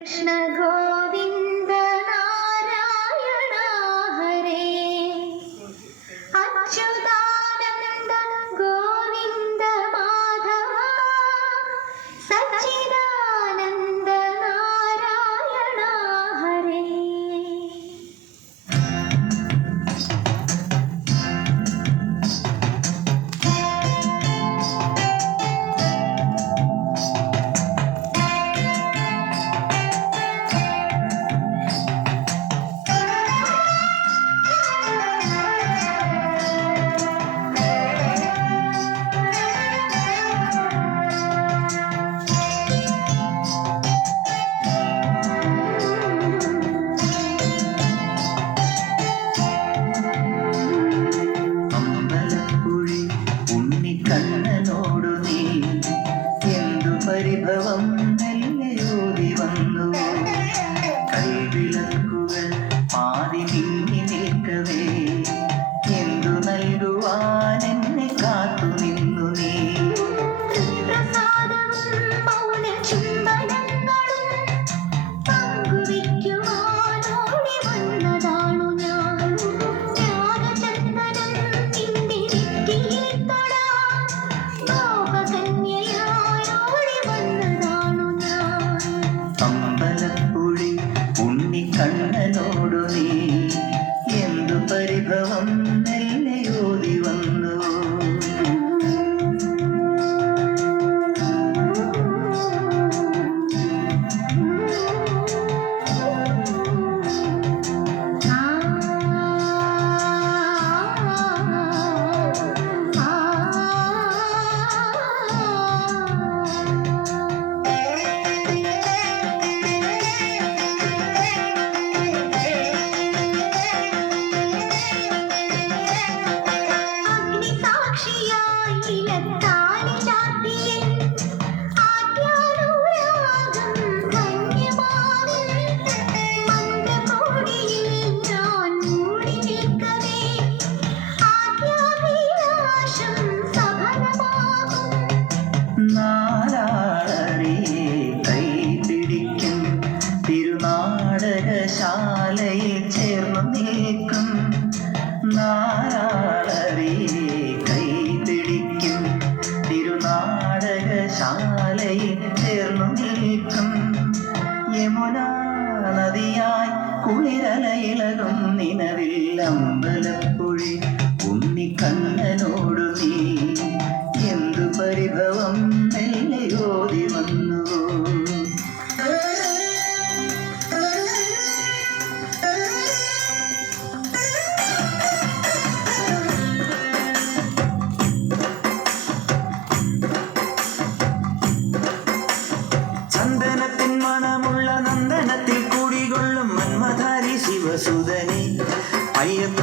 कृष्ण गोविंद नारायण हरे अच्युतानंद गोविंद माधव सच्चिदानंद नारायण हरे। പരിഭവം നെല്ലയോതി വന്നു കൈവിളക്കുകൾ പാതി നീങ്ങി നിൽക്കവേ എന്തു നൽകുവാൻ എന്നെ കാത്തു നിന്നു നീ അമ്പലപ്പുഴി ഉണ്ണിക്കണ്ണനോടു നീ എന്തു പരിഭവം നെല്ലയോതി വന്നു നാടകശാലയിൽ ചേർന്നു നിൽക്കും നാരാളറിയെ കൈപിടിക്കും തിരുനാടകശാലയിൽ ചേർന്നു നിൽക്കും യമുനാ നദിയായി കുളിരലയിളകും നിലവിൽ അമ്പലപ്പുഴി ഉണ്ണിക്കണ്ണനോടു നീ എന്തു പരിഭവം നെല്ലയോതി വന്നു ചന്ദനത്തിൻ മണമുള്ള നന്ദനത്തിൽ കുടികൊള്ളും മന്മധാരി ശിവസുതനെ അയ്യപ്പ